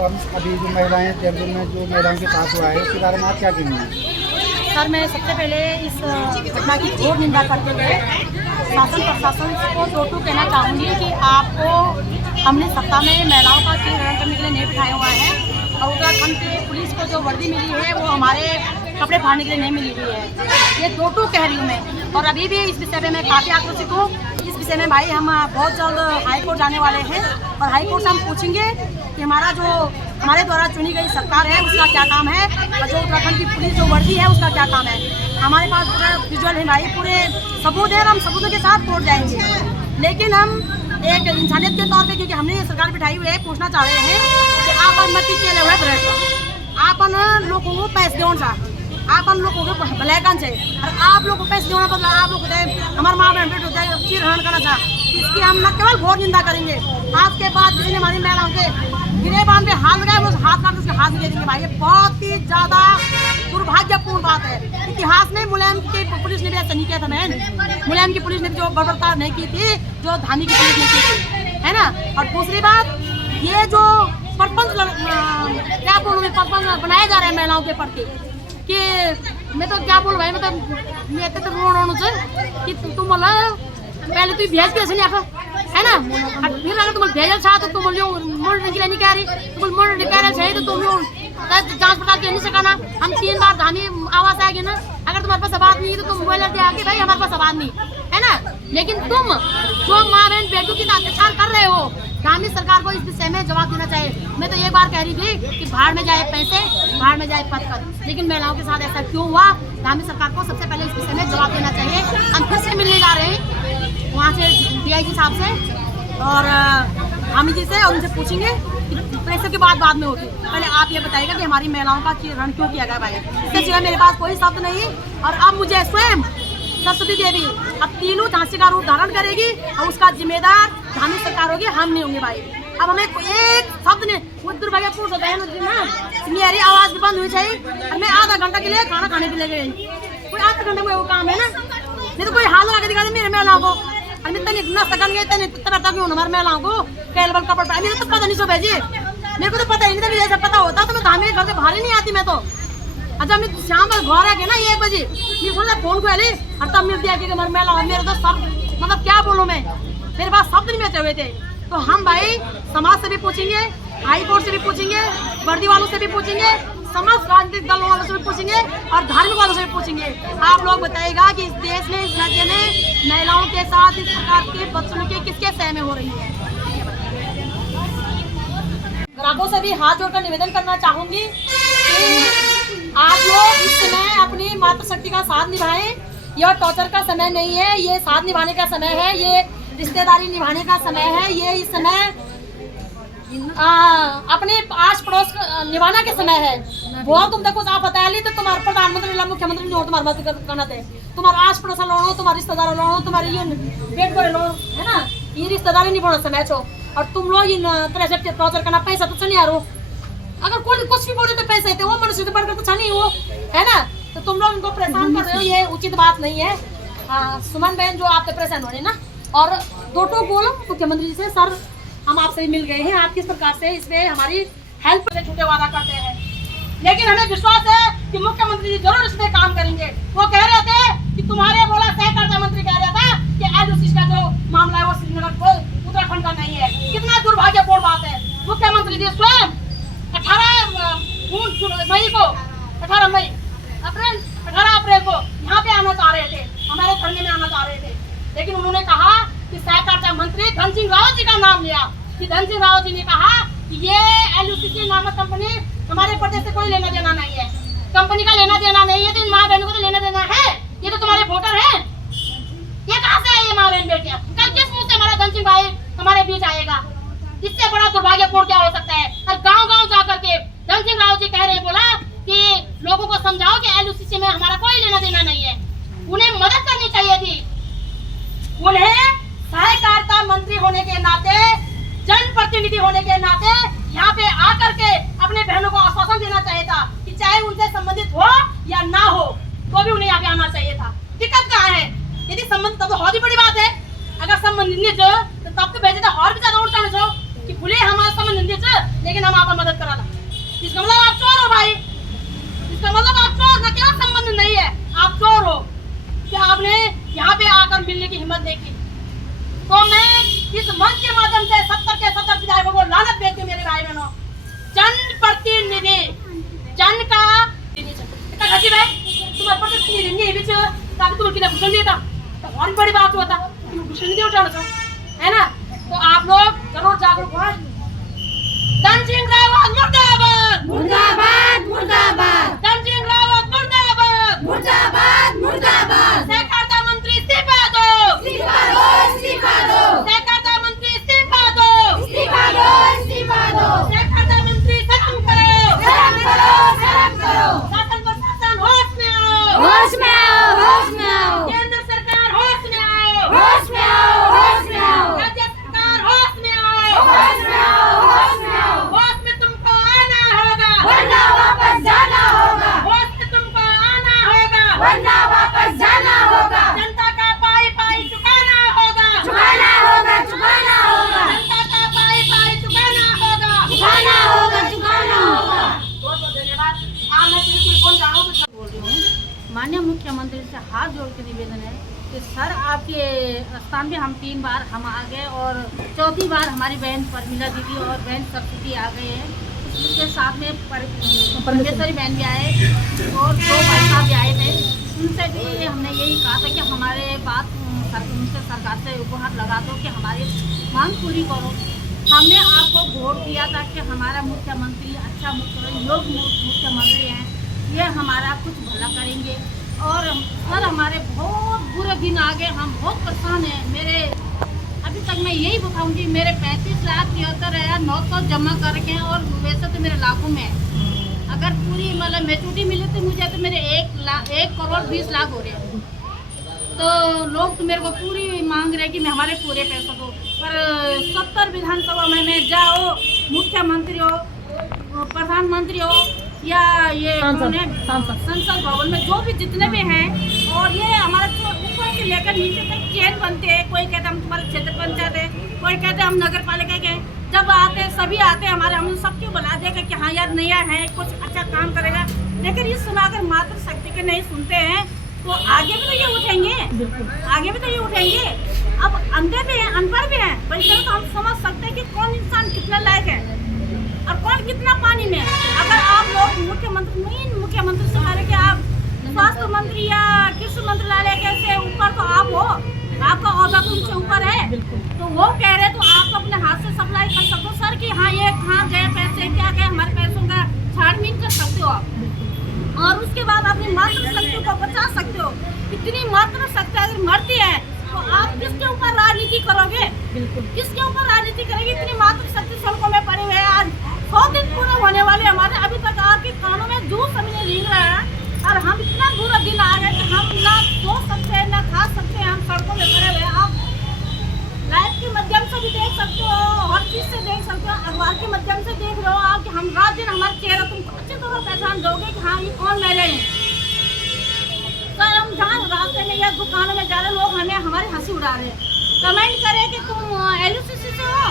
अभी जो महिलाएं जयपुर में जो महिलाओं के साथ हुआ है उसके बारे में आप क्या कहेंगे? सर, मैं सबसे पहले इस घटना की घोर निंदा करते हुए शासन प्रशासन को दो कहना चाहूँगी कि आपको हमने सत्ता में महिलाओं का चयन करने के लिए नहीं बिठाया हुआ है और उत्तराखंड की पुलिस को जो वर्दी मिली है वो हमारे कपड़े फाड़ने के लिए नहीं मिली हुई है। ये दो कह रही हूँ मैं, और अभी भी इस विषय में मैं काफ़ी आक्रोशित हूँ। इस विषय में भाई हम बहुत जल्द हाई कोर्ट जाने वाले हैं और हाई कोर्ट से हम पूछेंगे कि हमारे द्वारा चुनी गई सरकार है उसका क्या काम है और जो उत्तराखंड की पुलिस जो वर्दी है उसका क्या काम है। हमारे पास पूरा विजुअल है भाई, पूरे सबूत है, हम सबूतों के साथ कोर्ट जाएंगे। लेकिन हम एक इंसानियत के तौर पे, क्योंकि हमने ये सरकार बिठाई हुई है, पूछना चाह रहे हैं कि आप मत केले हुए भ्रष्ट आपण लोगों को पैसे देना सा आप लोगों को भलाइकन से और आप लोग को पैसे देना बदला आप लोग हमारे माँ बहन बेटे चिरहरण करना था। इसकी हम न केवल घोर निंदा करेंगे, आज के बाद किसी ने हमारी महिलाओं के गिरे बांध पे हाथ लगाए वो हाथ काट उसके हाथ दे देंगे। भाई ये बहुत ही ज्यादा दुर्भाग्यपूर्ण बात है। इतिहास में मुलायम की पुलिस ने भी ऐसा नहीं किया था बहन, मुलायम की पुलिस ने जो बर्बरता नहीं की थी जो धामी की पुलिस ने की थी, है ना। और दूसरी बात, ये जो क्या बोलूँ मैं, बनाए जा रहे हैं महिलाओं के प्रति कि मैं तो क्या बोलूँ भाई, मतलब मैं तो रोणु कि तुम बोला पहले तू भेज के नहीं आखा, है ना। और फिर अगर तुम भेजल चाह तो तुम मोड़ नहीं कह रही, तुम मोड़ रिपेयर चाहिए तो तुम जांच पड़ताल के नहीं सकाना। हम 3 बार धामी आवाज आएगी ना, अगर तुम्हारे पास आवाज नहीं है तो तुम मोबाइल दे आगे भाई हमारे पास आवाज नहीं है ना। लेकिन तुम जो माँ बहन बेटों की अत्याचार कर रहे हो, धामी सरकार को इस विषय में जवाब देना चाहिए। मैं तो एक बार कह रही थी कि भाड़ में जाए पैसे, भाड़ में जाए पत्थर, लेकिन महिलाओं के साथ ऐसा क्यों हुआ? धामी सरकार को सबसे पहले इस विषय में जवाब देना चाहिए। हम फिर से मिलने जा रहे हैं वहाँ से DIG साहब से और धामी जी से, और उनसे पूछेंगे कि पैसे की बात बाद में होगी। पहले आप ये बताइएगा कि हमारी महिलाओं का चिरण क्यों किया गया भाई। इसके सिवा मेरे पास कोई शब्द नहीं। और अब मुझे स्वयं सरस्वती देवी अब तीनों झांसी का रूप धारण करेगी और उसका जिम्मेदार धामी सरकार होगी, हम नहीं होंगे भाई। अब हमें एक शब्द ने वो दुर्भाग्यपूर्ण होता है ना, मेरी आवाज भी बंद हुई चाहिए और मैं आधा घंटा के लिए खाना खाने के लिए गई। कोई आधा घंटे में वो काम है ना, नहीं तो कोई हाल लगा के दिखा दे मेरे महिलाओं को। और मैं तनिक न सकन गए तनिक तब क्यों हमारे महिलाओं को कैलबल कपड़ पाए, मेरे तो पता नहीं सो भेजी, मेरे को तो पता ही नहीं था। जैसा पता होता तो मैं धामी घर से बाहर ही नहीं आती। मैं तो अच्छा मैं शाम में घर आ गया ना 1 बजे, मैं थोड़ा फोन को आली और तब मिल दिया कि हमारे महिला मेरे तो सब मतलब क्या बोलूँ मैं, मेरे पास शब्द नहीं बचे हुए थे। तो हम भाई समाज से भी पूछेंगे, हाई कोर्ट से भी पूछेंगे, वर्दी वालों से भी पूछेंगे, समस्त राजनीतिक दलों वालों से भी पूछेंगे और धार्मिक वालों से भी पूछेंगे। आप लोग बताइएगा कि इस देश में, इस राज्य में महिलाओं के साथ इस प्रकार के बदसलूकी किसके सह में हो रही है। ग्राहकों से भी हाथ जोड़कर निवेदन करना चाहूंगी कि आप लोग इस समय अपनी मातृशक्ति का साथ निभाएं। यह टॉर्चर का समय नहीं है, ये साथ निभाने का समय है, ये रिश्तेदारी निभाने का समय है, ये इस समय अपने आस पड़ोस निभाना के समय है। वो तुम देखो आप बता ली तो तुम्हारे प्रधानमंत्री मुख्यमंत्री नहीं हो, तुम्हारे मदद करना थे, तुम्हारा आस पड़ोस लोड़ो, तुम्हारे रिश्तेदार लोड़ो, तुम्हारे ये पेट बड़े लोग है ना, ये रिश्तेदारी निभाना समय छो। और तुम लोग इन तरह से टॉर्चर करना, पैसा तो नहीं आ रहा। अगर कोई कुछ भी बोले तो पैसे थे, वो मनुष्य से बढ़कर तो नहीं वो है ना। तो तुम लोग इनको परेशान कर रहे हो, ये उचित बात नहीं है। सुमन बहन जो आपसे परेशान हो रही ना, और दो बोलो मुख्यमंत्री जी से, सर हम आपसे मिल गए हैं, आप किस प्रकार से इसमें हमारी हेल्प करने झूठे वादा करते हैं, लेकिन हमें विश्वास है कि मुख्यमंत्री जी जरूर इसमें काम करेंगे। वो कह रहे थे कि तुम्हारे बोला सहकारिता मंत्री कह रहा था कि LOC का जो मामला है वो श्रीनगर को उत्तराखंड का नहीं है। कितना दुर्भाग्यपूर्ण बात है। मुख्यमंत्री जी स्वयं 18 अप्रैल को यहाँ पे आना चाह रहे थे, हमारे धरने में आना चाह रहे थे, लेकिन उन्होंने कहा कि सहकारिता मंत्री धन सिंह रावत जी का नाम लिया कि धन सिंह रावत जी ने कहा कि ये LOC नामक कंपनी हमारे प्रदेश से कोई लेना देना नहीं है, कंपनी का लेना देना नहीं है, तो इन माँ बहनों को तो लेना देना है, ये तो तुम्हारे वोटर हैं। ये कहाँ से आई है माँ बहन बेटियां? कल किस मुँह से हमारा धन सिंह भाई हमारे बीच आएगा? इससे बड़ा दुर्भाग्यपूर्ण क्या हो सकता है? और गाँव जाकर के धन सिंह रावत जी कह रहे बोला कि लोगों को समझाओ कि LOC में हमारा कोई लेना देना नहीं है। उन्हें मदद करनी चाहिए थी, उन्हें सहकारिता मंत्री होने के नाते, जनप्रतिनिधि होने के नाते यहाँ पे आकर के अपने बहनों को आश्वासन देना चाहिए था कि चाहे उनसे संबंधित हो या ना हो तो भी उन्हें यहाँ पे आना चाहिए था। दिक्कत कहाँ है? यदि संबंधित तब तो बहुत ही बड़ी बात है। अगर संबंधित तो तब तो भेजे तो और भी ज्यादा उल्टा कि बोले हमारा संबंधित लेकिन हम आपका मदद करा ला। इसका मतलब आप चोर हो भाई, इसका मतलब आप चोर का क्या संबंध नहीं है, आप चोर हो। क्या आपने यहाँ पे आकर मिलने की हिम्मत नहीं की? तो मैं इस मंच के माध्यम से 70 के 70 विधायकों को लानत देती हूँ मेरे भाई बहनों। जन प्रतिनिधि, जन का अजीब है, तुम्हारे प्रतिनिधि बीच ताकि तुम कितना घुसन दिया था तो और बड़ी बात होता, तुम घुसन नहीं उठाना है ना। तो आप लोग जरूर जागरूक हो। धन सिंह रावत मुर्दाबाद, मुर्दाबाद मुर्दाबाद, धन सिंह रावत मुर्दाबाद, मुर्दाबाद मुर्दाबाद। सहकारिता मंत्री इस्तीफा दो, इस्तीफा दो, इस्तीफा दो, सहकारिता मंत्री इस्तीफा दो, इस्तीफा दो, इस्तीफा दो। सहकारिता मंत्री शर्म करो, शर्म करो, शर्म करो। शासन प्रशासन होश में आओ, होश में आओ, होश में आओ। केंद्र सरकार होश में आओ, होश में आओ, होश में आओ। राज्य सरकार होश में आओ, होश में आओ, होश में आओ। होश में तुमको आना होगा, वरना वापस जाना होगा, होश में तुमको आना होगा, वरना वापस जाना होगा। जनता का पाई पाई चुकाना होगा, चुकाना होगा, चुकाना होगा, जनता का पाई पाई चुकाना होगा, चुकाना होगा, चुकाना होगा। बहुत बहुत धन्यवाद। मैं कोई कौन जानो तो सब बोल रही हूँ। माननीय मुख्यमंत्री से हाथ जोड़ के निवेदन है कि सर आपके स्थान पे हम 3 बार हम आ गए और चौथी बार हमारी बहन परमिला दीदी और बहन सरस्वती आ गए हैं। उसके साथ में परमेश्वरी बहन भी आए और 2 भाई साहब भी आए थे। उनसे भी हमने यही कहा था कि हमारे बात उनसे सरकार से उपहार लगा दो कि हमारी मांग पूरी करो। हमने आपको वोट दिया था कि हमारा मुख्यमंत्री अच्छा मुख्यमंत्री योग्य मुख्यमंत्री हैं, ये हमारा कुछ भला करेंगे। और सर हमारे बहुत बुरे दिन आ गए, हम बहुत परेशान हैं। मेरे अभी तक मैं यही बताऊंगी, मेरे 35,73,900 जमा करके हैं और वैसे तो मेरे लाखों में है। अगर पूरी मतलब मेचूरिटी मिली तो मुझे तो मेरे 1 करोड़ 20 लाख हो रहे हैं। तो लोग तो मेरे को पूरी मांग रहे कि मैं हमारे पूरे पैसों दो, पर 70 विधानसभा में जाओ, मुख्यमंत्री हो, प्रधानमंत्री हो या ये संसद भवन में जो भी जितने भी हैं, और ये हमारा ऊपर से लेकर नीचे तक चेन बनते हैं। कोई कहते हम तुम्हारे क्षेत्र पंचायत है, कोई कहते हम नगर पालिका के। जब आते सभी आते हमारे, हम सबको बुला देगा कि हाँ यार नया है, कुछ अच्छा काम करेगा। लेकिन ये सुनाकर मात्र शक्ति के नहीं सुनते हैं तो आगे भी तो ये उठेंगे, आगे भी तो ये उठेंगे। अब अंधे भी हैं, अनपढ़ भी हैं, पर इसमें तो हम समझ सकते हैं कि कौन इंसान कितना लायक है और कौन कितना पानी में। अगर आप लोग मुख्यमंत्री से करें कि आप स्वास्थ्य मंत्री या कृषि मंत्रालय के ऊपर तो आप हो, आपका ओहदा तो उनसे ऊपर है, तो वो कह रहे तो आप अपने हाथ से सप्लाई कर सको सर कि हाँ ये कहाँ गए पैसे, क्या गए, हमारे पैसों का छानबीन कर सकते हो आप। और उसके बाद अपनी मातृ शक्ति को बचा सकते हो। इतनी मातृ शक्ति अगर मरती है तो आप किसके ऊपर राजनीति करोगे, किसके ऊपर राजनीति करेगी? इतनी मातृ शक्ति सड़कों में पड़े हुए हैं। आज 100 दिन पूरे होने वाले हमारे, अभी तक आपके कानों में जूस हमने लीन रहा है और हम इतना बुरा दिन आ गया कि हम ना सो सकते हैं ना खा सकते हैं, हम सड़कों में पड़े हुए हैं। आप लाइव के माध्यम से भी देख सकते हो, हर चीज से देख सकते हो, अखबार के माध्यम से देख रहे हो आप कि हम रात दिन हमारे चेहरा तुमको अच्छी तरह पहचान दोगे कि हाँ ये कौन मेरे हैं। सर हम जहाँ रास्ते में या दुकानों में जा रहे लोग हमें हमारी हंसी उड़ा रहे हैं, कमेंट करे कि तुम LUCC से हो,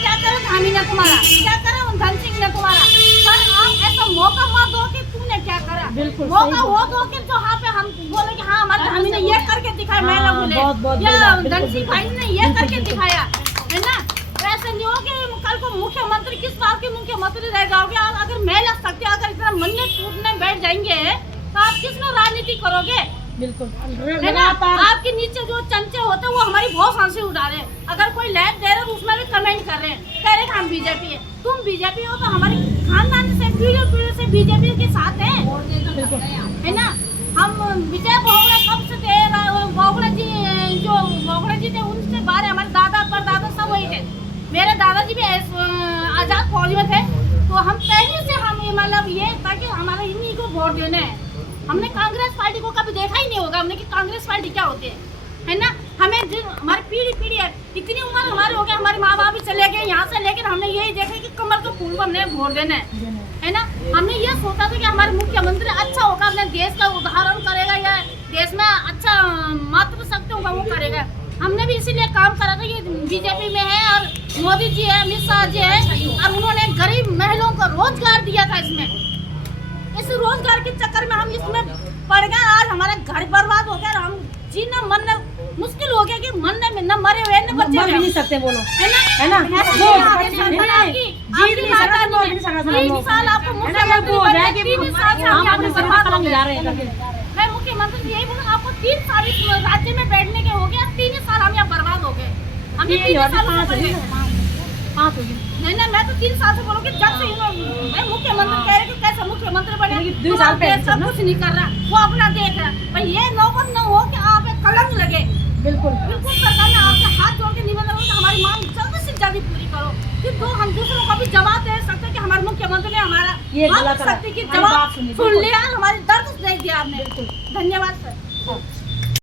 क्या करे धामी ने तुम्हारा, क्या करे धन सिंह ने तुम्हारा। सर आप ऐसा मौका मत दो कि तुमने क्या करा, मौका वो दो कि जहाँ पे हम बोले कि हाँ हमारे धामी ने ये करके दिखाया, मैं लोग बोले या धन सिंह भाई ने ये करके दिखाया, है ना। ऐसे नहीं हो कि कल को मुख्यमंत्री किस बात के मुख्यमंत्री रह जाओगे। और अगर मैं लग सकती हूँ, अगर इतना मन में टूटने बैठ जाएंगे तो आप किस में राजनीति करोगे? बिल्कुल है ना। आपके नीचे जो चमचे होते हैं वो हमारी बहुत हंसी उड़ा रहे हैं। अगर कोई लैब दे रहे तो उसमें भी कमेंट कर रहे हैं, कह रहे हम बीजेपी है। तुम बीजेपी हो तो हमारे खानदान से पीढ़ी से बीजेपी के साथ है ना। हम विजय भोगड़े कब से थे, भोगड़े जी जो भोगड़े जी थे उनसे बारे हमारे दादा परदादा सब वही थे। मेरे दादाजी भी आजाद फौज में थे, तो हम पहले से हम मतलब ये था कि हमारे इन्हीं को वोट देने हैं। हमने कांग्रेस पार्टी को कभी देखा ही नहीं होगा हमने कि कांग्रेस पार्टी क्या होती है ना। हमें हमारी पीढ़ी है, इतनी उम्र हमारे हो गए, हमारे माँ बाप भी चले गए यहाँ से, लेकिन हमने यही देखा कि कमर के फूल को हमने वोट देना है ना। हमने ये सोचा था कि हमारे मुख्यमंत्री अच्छा होगा, अपने देश का उदाहरण करेगा या देश में अच्छा मातृ शक्ति होगा वो करेगा। हमने भी इसीलिए काम करा था। ये बीजेपी में है और मोदी जी है, अमित शाह जी है, और उन्होंने गरीब महिलाओं को रोजगार दिया था। इसमें इस रोजगार के चक्कर में हम इसमें पड़ गए। आज हमारा घर बर्बाद हो गया। हम जीना मरना मुश्किल हो गया कि मरने में न मरे हुए न बच्चे मर भी नहीं सकते, बोलो है ना, है ना? जी नहीं सकते। 3 साल आपको मुख्यमंत्री बने, 3 साल से हम अपने बर्बाद हो गए। मैं मुख्यमंत्री से यही बोलूँ, आपको 3 साल इस राज्य में बैठने के हो गया, 3 साल हम यहाँ बर्बाद हो गए। हम 3 साल नहीं, मैं तो 3 साल से बोलूँगी, जब से मैं मुख्यमंत्री कह रही कि कैसे मुख्यमंत्री बने, 2 साल पहले सब कुछ नहीं कर रहा, वो अपना देख रहा है। भाई ये नौबत न हो कि आप एक कलंक लगे। बिल्कुल बिल्कुल सरकार ने आपसे हाथ जोड़ के निवेदन है कि हमारी मांग जल्द से जल्द पूरी करो, कि हम दूसरों को भी जवाब दे सकते कि हमारे मुख्यमंत्री ने हमारा ये हक शक्ति की जवाब सुन लिया, हमारी दर्द नहीं दिया आपने। धन्यवाद सर।